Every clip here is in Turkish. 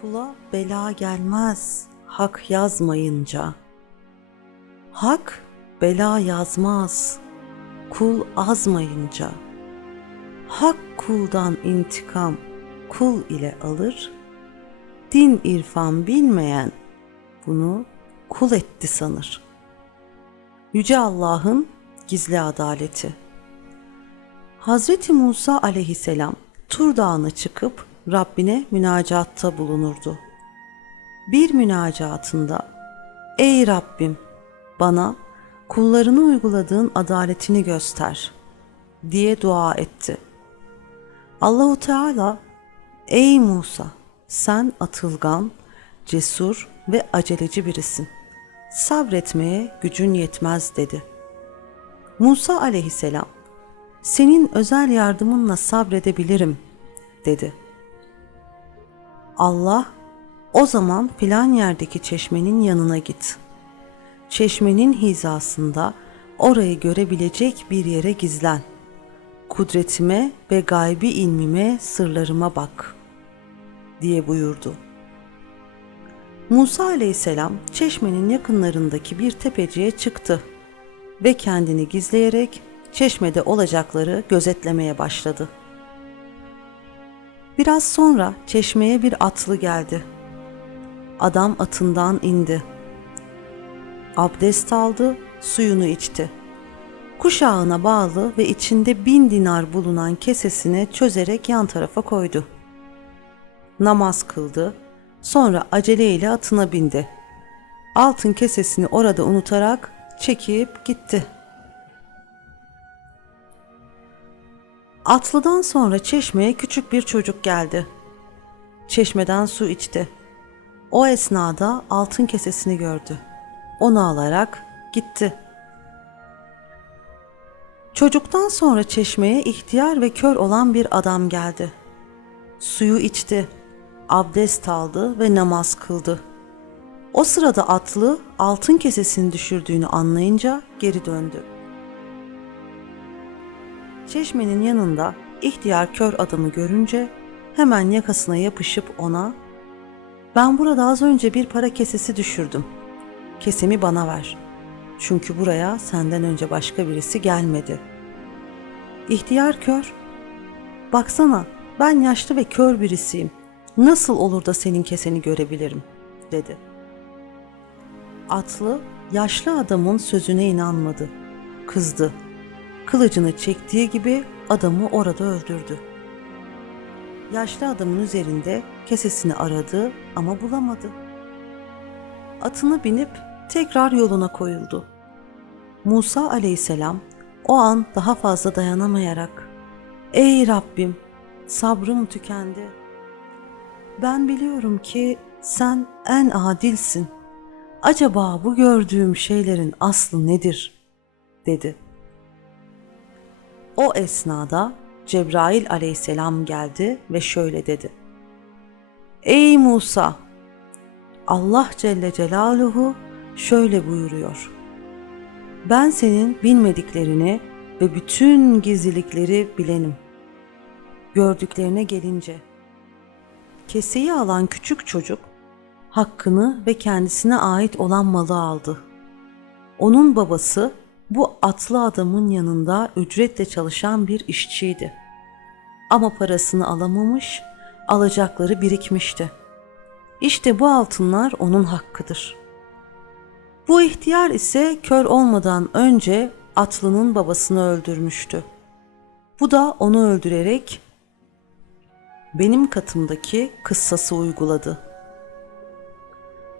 Kula bela gelmez hak yazmayınca. Hak bela yazmaz kul azmayınca. Hak kuldan intikam kul ile alır. Din irfan bilmeyen bunu kul etti sanır. Yüce Allah'ın gizli adaleti. Hazreti Musa aleyhisselam Tur Dağı'na çıkıp Rabbine münacatta bulunurdu. Bir münacatında Ey Rabbim bana kullarını uyguladığın adaletini göster diye dua etti. Allahu Teala Ey Musa sen atılgan, cesur ve aceleci birisin. Sabretmeye gücün yetmez dedi. Musa aleyhisselam senin özel yardımınla sabredebilirim dedi. Allah o zaman filan yerdeki çeşmenin yanına git. Çeşmenin hizasında orayı görebilecek bir yere gizlen. Kudretime ve gaybi ilmime, sırlarıma bak diye buyurdu. Musa aleyhisselam çeşmenin yakınlarındaki bir tepeciye çıktı ve kendini gizleyerek çeşmede olacakları gözetlemeye başladı. Biraz sonra çeşmeye bir atlı geldi. Adam atından indi. Abdest aldı, suyunu içti. Kuşağına bağlı ve içinde bin dinar bulunan kesesini çözerek yan tarafa koydu. Namaz kıldı, sonra aceleyle atına bindi. Altın kesesini orada unutarak çekip gitti.'' Atlıdan sonra çeşmeye küçük bir çocuk geldi. Çeşmeden su içti. O esnada altın kesesini gördü. Onu alarak gitti. Çocuktan sonra çeşmeye ihtiyar ve kör olan bir adam geldi. Suyu içti, abdest aldı ve namaz kıldı. O sırada atlı altın kesesini düşürdüğünü anlayınca geri döndü. Çeşmenin yanında ihtiyar kör adamı görünce hemen yakasına yapışıp ona ''Ben burada az önce bir para kesesi düşürdüm. Kesemi bana ver. Çünkü buraya senden önce başka birisi gelmedi.'' İhtiyar kör ''Baksana ben yaşlı ve kör birisiyim. Nasıl olur da senin keseni görebilirim?'' dedi. Atlı yaşlı adamın sözüne inanmadı. Kızdı kılıcını çektiği gibi adamı orada öldürdü. Yaşlı adamın üzerinde kesesini aradı ama bulamadı. Atını binip tekrar yoluna koyuldu. Musa aleyhisselam o an daha fazla dayanamayarak ''Ey Rabbim, sabrım tükendi. Ben biliyorum ki sen en adilsin. Acaba bu gördüğüm şeylerin aslı nedir?'' dedi.'' O esnada Cebrail aleyhisselam geldi ve şöyle dedi. Ey Musa! Allah Celle Celaluhu şöyle buyuruyor. Ben senin bilmediklerini ve bütün gizlilikleri bilenim. Gördüklerine gelince, keseyi alan küçük çocuk, hakkını ve kendisine ait olan malı aldı. Onun babası bu atlı adamın yanında ücretle çalışan bir işçiydi. Ama parasını alamamış, alacakları birikmişti. İşte bu altınlar onun hakkıdır. Bu ihtiyar ise kör olmadan önce atlının babasını öldürmüştü. Bu da onu öldürerek benim katımdaki kıssası uyguladı.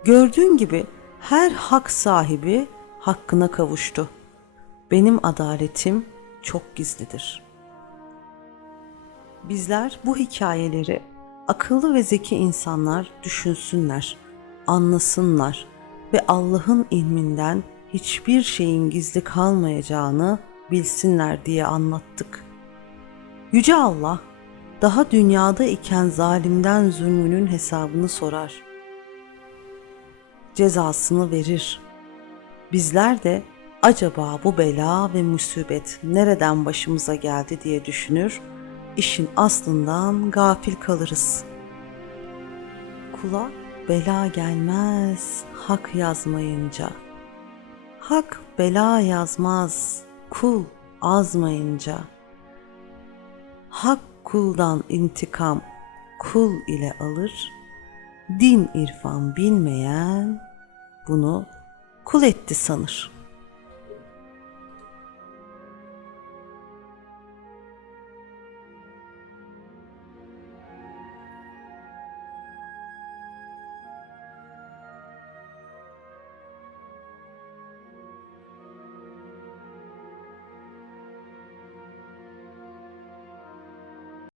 Gördüğün gibi her hak sahibi hakkına kavuştu.'' Benim adaletim çok gizlidir. Bizler bu hikayeleri akıllı ve zeki insanlar düşünsünler, anlasınlar ve Allah'ın ilminden hiçbir şeyin gizli kalmayacağını bilsinler diye anlattık. Yüce Allah daha dünyada iken zalimden zulmünün hesabını sorar. Cezasını verir. Bizler de acaba bu bela ve musibet nereden başımıza geldi diye düşünür, işin aslından gafil kalırız. kula bela gelmez hak yazmayınca. Hak bela yazmaz kul azmayınca. Hak kuldan intikam kul ile alır. Din irfan bilmeyen bunu kul etti sanır.''